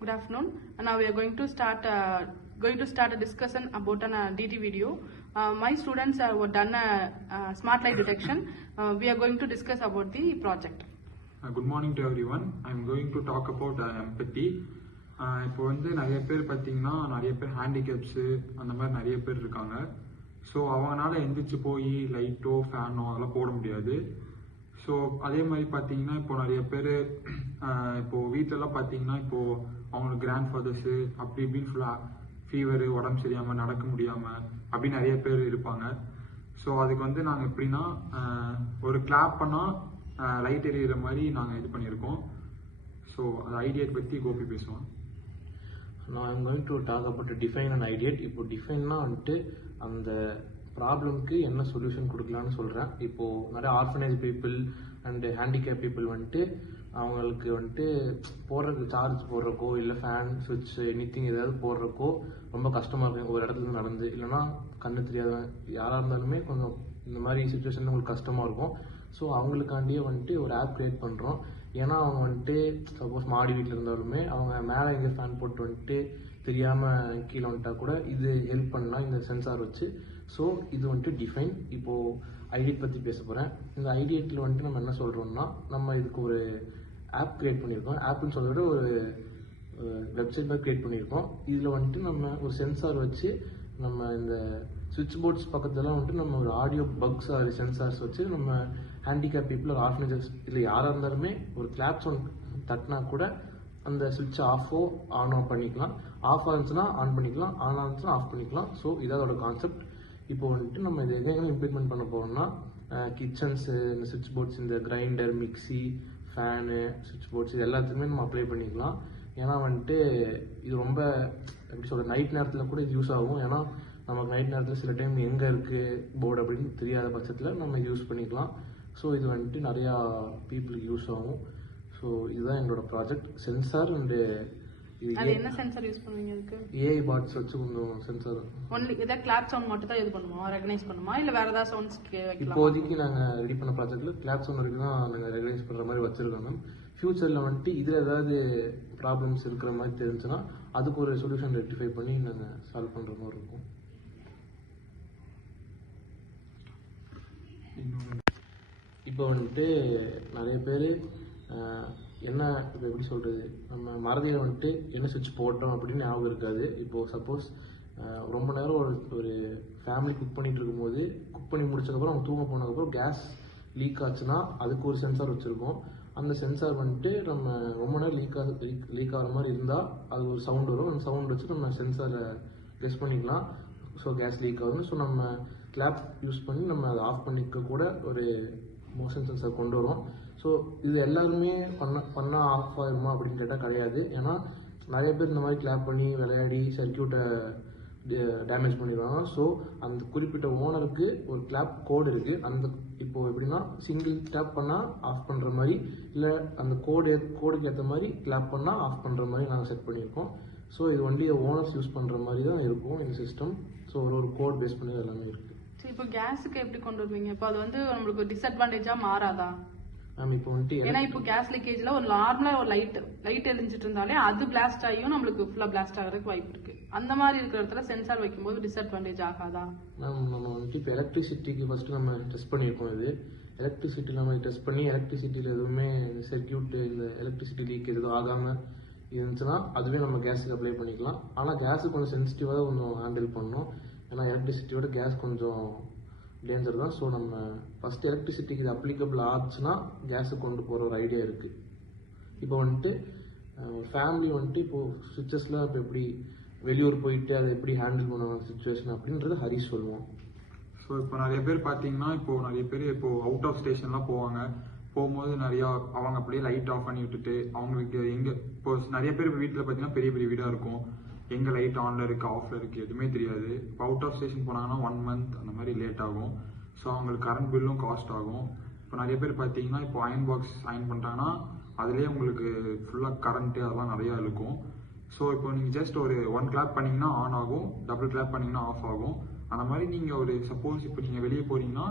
Good afternoon. Now we are going to start a discussion about an DT video. My students have done a smart light detection. We are going to discuss about the project. Good morning to everyone. I am going to talk about empathy. இப்போ வந்து நிறைய பேர் பார்த்தீங்கன்னா நிறைய பேர் ஹேண்டிகேப்ஸு அந்த மாதிரி நிறைய பேர் இருக்காங்க. ஸோ அவங்களால எந்திரிச்சு போய் லைட்டோ ஃபேனோ அதெல்லாம் போட முடியாது. ஸோ அதே மாதிரி பார்த்தீங்கன்னா இப்போ நிறைய பேர் இப்போது வீட்டிலலாம் பார்த்தீங்கன்னா இப்போது அவங்களுக்கு கிராண்ட் ஃபாதர்ஸு அப்படி இப்படின்னு ஃபுல்லாக ஃபீவரு, உடம்பு சரியாமல், நடக்க முடியாமல் அப்படி நிறைய பேர் இருப்பாங்க. ஸோ அதுக்கு வந்து நாங்கள் எப்படின்னா ஒரு கிளாப் பண்ணால் லைட் எரியிற மாதிரி நாங்கள் இது பண்ணியிருக்கோம். ஸோ அது ஐடியேட் பற்றி கோபி பேசுவோம். நான் I'm going to talk about define and ideate. இப்போ டிஃபைன்னா வந்துட்டு அந்த ப்ராப்ளம்க்கு என்ன சொல்யூஷன் கொடுக்கலான்னு சொல்கிறேன். இப்போது நிறைய orphanage people and handicap people வந்துட்டு அவங்களுக்கு வந்துட்டு போடுறதுக்கு சார்ஜ் போடுறக்கோ இல்லை ஃபேன் சுவிட்ச் எனிதிங் ஏதாவது போடுறக்கோ ரொம்ப கஷ்டமாக இருக்கும். ஒரு இடத்துல நடந்து இல்லைன்னா கண்ணு தெரியாத யாராக இருந்தாலுமே கொஞ்சம் இந்த மாதிரி சுச்சுவேஷனில் உங்களுக்கு கஷ்டமாக இருக்கும். ஸோ அவங்களுக்காண்டியே வந்துட்டு ஒரு ஆப் க்ரியேட் பண்ணுறோம். ஏன்னா அவங்க வந்துட்டு சப்போஸ் மாடி வீட்டில் இருந்தாலுமே அவங்க மேலே எங்கே ஃபேன் போட்டு வந்துட்டு தெரியாமல் கீழே வந்துட்டா கூட இது ஹெல்ப் பண்ணலாம் இந்த சென்சார் வச்சு. ஸோ இது வந்துட்டு டிஃபைன். இப்போது ஐடியேட் பற்றி பேச போகிறேன். இந்த ஐடியேட்டில் வந்துட்டு நம்ம என்ன சொல்கிறோம்னா நம்ம இதுக்கு ஒரு ஆப் க்ரியேட் பண்ணியிருக்கோம். ஆப்னு சொல்ல விட ஒரு வெப்சைட் மாதிரி க்ரியேட் பண்ணியிருக்கோம். இதில் வந்துட்டு நம்ம ஒரு சென்சார் வச்சு நம்ம இந்த சுவிட்ச் போர்ட்ஸ் பக்கத்துலாம் வந்துட்டு நம்ம ஒரு ஆடியோ பக்ஸ் ஆர் சென்சார்ஸ் வச்சு நம்ம ஹேண்டிகேப் பீப்புள் ஒரு ஆர்ஃபனேஜஸ் இல்லை யாராக இருந்தாலுமே ஒரு கிளாப் சவுண்ட் தட்டினா கூட அந்த சுவிட்சை ஆஃபோ ஆனோ பண்ணிக்கலாம். ஆஃப் ஆனிச்சுன்னா ஆன் பண்ணிக்கலாம், ஆன் ஆனிச்சுன்னா ஆஃப் பண்ணிக்கலாம். ஸோ இதோட கான்செப்ட். இப்போ வந்துட்டு நம்ம இதை எங்கே இம்ப்ளிமெண்ட் பண்ண போகிறோம்னா கிச்சன்ஸு, இந்த சுவிட்ச் போர்ட்ஸ், இந்த கிரைண்டர், மிக்சி, ஃபேனு, சுவிட்ச் போர்ட்ஸ் இது எல்லாத்துக்குமே நம்ம அப்ளை பண்ணிக்கலாம். ஏன்னா வந்துட்டு இது ரொம்ப எப்படி சொல்கிறது நைட் நேரத்தில் கூட இது யூஸ் ஆகும். ஏன்னா நமக்கு நைட் நேரத்தில் சில டைம் எங்கே இருக்குது போர்டு அப்படின்னு தெரியாத பட்சத்தில் நம்ம இது யூஸ் பண்ணிக்கலாம். ஸோ இது வந்துட்டு நிறையா பீப்புளுக்கு யூஸ் ஆகும். ஸோ இதுதான் எங்களோட ப்ராஜெக்ட். சென்சார் அண்டு அது என்ன சென்சார் யூஸ் பண்ணுவீங்க? அதுக்கு ஏஐ பாட்ஸ் வச்சு கொஞ்சம் சென்சார் ஒன்லி இதை கிளாப் சவுண்ட் மட்டும் தான் இது பண்ணுவோம், ரெகனைஸ் பண்ணுமா இல்லை வேறு ஏதாவது சவுண்ட்ஸ் வைக்கலாம்? இப்போதைக்கு நாங்கள் ரெடி பண்ண ப்ராஜெக்ட்டில் கிளாப் சவுண்ட் வரைக்கும் தான் நாங்கள் ரெகனைஸ் பண்ணுற மாதிரி வச்சுருக்கோம் மேம். ஃப்யூச்சரில் வந்துட்டு இதில் ஏதாவது ப்ராப்ளம்ஸ் இருக்கிற மாதிரி தெரிஞ்சுன்னா அதுக்கு ஒரு சொல்யூஷன் ரெக்டிஃபை பண்ணி நாங்கள் சால்வ் பண்ணுற மாதிரி இருக்கும். இப்போ வந்துட்டு நிறைய பேர் என்ன இப்போ எப்படி சொல்கிறது நம்ம மறதியில் வந்துட்டு என்ன சுவிட்ச் போட்டோம் அப்படின்னு ஞாபகம் இருக்காது. இப்போது சப்போஸ் ரொம்ப நேரம் ஒரு ஃபேமிலி குக் பண்ணிகிட்டு இருக்கும்போது குக் பண்ணி முடிச்சதுக்கப்புறம் அவங்க தூங்க போனதுக்கப்புறம் கேஸ் லீக் ஆச்சுன்னா அதுக்கு ஒரு சென்சார் வச்சுருக்கோம். அந்த சென்சார் வந்துட்டு நம்ம ரொம்ப நேரம் லீக் ஆகிற மாதிரி இருந்தால் அது ஒரு சவுண்ட் வரும். அந்த சவுண்ட் வச்சு நம்ம சென்சாரை கெஸ் பண்ணிக்கலாம். ஸோ கேஸ் லீக் ஆகுதுன்னு. ஸோ நம்ம கிளாப் யூஸ் பண்ணி நம்ம அதை ஆஃப் பண்ணிக்க கூட ஒரு மோஷன் சென்சார் கொண்டு வரோம். ஸோ இது எல்லாருமே பண்ணால் ஆஃப் ஆகிருமா அப்படின்னு கேட்டால் கிடையாது. ஏன்னா நிறைய பேர் இந்த மாதிரி கிளாப் பண்ணி விளையாடி சர்க்கியூட்டை டேமேஜ் பண்ணிடுவாங்க. ஸோ அந்த குறிப்பிட்ட ஓனருக்கு ஒரு கிளாப் கோடு இருக்குது. அந்த இப்போது எப்படின்னா சிங்கிள் டேப் பண்ணால் ஆஃப் பண்ணுற மாதிரி இல்லை அந்த கோடுக்கு ஏற்ற மாதிரி கிளாப் பண்ணால் ஆஃப் பண்ணுற மாதிரி நாங்கள் செட் பண்ணியிருக்கோம். ஸோ இது வண்டி ஓனர்ஸ் யூஸ் பண்ணுற மாதிரி தான் இருக்கும் இந்த சிஸ்டம். ஸோ ஒரு கோட் பேஸ் பண்ணி எல்லாமே இருக்குது. இப்போ கேஸுக்கு எப்படி கொண்டு வருவீங்க? இப்போ அது வந்து நம்மளுக்கு டிஸ்அட்வான்டேஜாக மாறாதா மேம்? இப்போ வந்துட்டு ஏன்னா இப்போ கேஸ் லீக்கேஜ்ல ஒரு நார்மலாக ஒரு லைட் எரிஞ்சிட்டு இருந்தாலே அது பிளாஸ்ட் ஆகியும் நம்மளுக்கு ஃபுல்லாக பிளாஸ்ட் ஆகிறதுக்கு வாய்ப்பு இருக்கு. அந்த மாதிரி இருக்கிற இடத்துல சென்சார் வைக்கும்போது டிஸ்அட்வான்டேஜ் ஆகாதா? மேம் நம்ம வந்துட்டு இப்போ எலக்ட்ரிசிட்டிக்கு ஃபஸ்ட்டு நம்ம டெஸ்ட் பண்ணியிருக்கோம். இது எலக்ட்ரிசிட்டி நம்ம டெஸ்ட் பண்ணி எலக்ட்ரிசிட்டியில் எதுவுமே சர்க்கியூட்டு இல்லை எலக்ட்ரிசிட்டி லீக் எதுவும் ஆகாமல் இருந்துச்சுன்னா அதுவே நம்ம கேஸுக்கு அப்ளை பண்ணிக்கலாம். ஆனால் கேஸுக்கு கொஞ்சம் சென்சிட்டிவாக கொஞ்சம் ஹேண்டில் பண்ணணும். ஏன்னா எலக்ட்ரிசிட்டியோட கேஸ் கொஞ்சம் டேஞ்சர் தான். ஸோ நம்ம ஃபஸ்ட்டு எலக்ட்ரிசிட்டிக்கு இது அப்ளிகபிள் ஆச்சுன்னா கேஸுக்கு கொண்டு போகிற ஒரு ஐடியா இருக்குது. இப்போ வந்துட்டு ஃபேமிலி வந்துட்டு இப்போது சுவிட்சஸில் இப்போ எப்படி வெளியூர் போயிட்டு அதை எப்படி ஹேண்டில் பண்ணுவாங்க சுச்சுவேஷன் அப்படின்றது ஹரிஷ் சொல்லுவோம். ஸோ இப்போ நிறைய பேர் பார்த்தீங்கன்னா நிறைய பேர் அவுட் ஆஃப் ஸ்டேஷன்லாம் போகும்போது நிறையா அவங்க அப்படியே லைட் ஆஃப் பண்ணி விட்டுட்டு அவங்களுக்கு எங்கே இப்போ நிறைய பேர் வீட்டில் பார்த்தீங்கன்னா பெரிய பெரிய வீடாக இருக்கும். எங்கே லைட் ஆனில் இருக்குது ஆஃபில் இருக்குது எதுவுமே தெரியாது. இப்போ அவுட் ஆஃப் ஸ்டேஷன் போனாங்கன்னா 1 month அந்த மாதிரி லேட் ஆகும். ஸோ அவங்களுக்கு கரண்ட் பில்லும் காஸ்ட் ஆகும். இப்போ நிறைய பேர் பார்த்தீங்கன்னா இப்போ அயன் பாக்ஸ் அயன் பண்ணுறாங்கன்னா அதுலேயே உங்களுக்கு ஃபுல்லாக கரண்ட்டு அதெல்லாம் நிறையா இருக்கும். ஸோ இப்போ நீங்கள் ஜஸ்ட் ஒரு 1 clap பண்ணிங்கன்னா ஆன் ஆகும், டபுள் clap பண்ணிங்கன்னா ஆஃப் ஆகும். அந்த மாதிரி நீங்கள் ஒரு சப்போஸ் இப்போ நீங்கள் வெளியே போகிறீங்கன்னா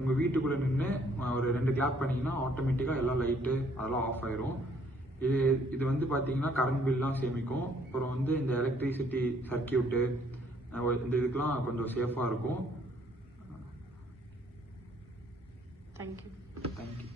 உங்கள் வீட்டுக்குள்ளே நின்று ஒரு 2 clap பண்ணிங்கன்னா ஆட்டோமேட்டிக்காக எல்லா லைட்டு அதெல்லாம் ஆஃப் ஆயிரும். இது வந்து பார்த்தீங்கன்னா கரண்ட் பில்லாம் சேமிக்கும். அப்புறம் வந்து இந்த எலக்ட்ரிசிட்டி சர்க்கியூட்டு இந்த இதுக்கெலாம் கொஞ்சம் சேஃபாக இருக்கும். தேங்க்யூ. தேங்க்யூ.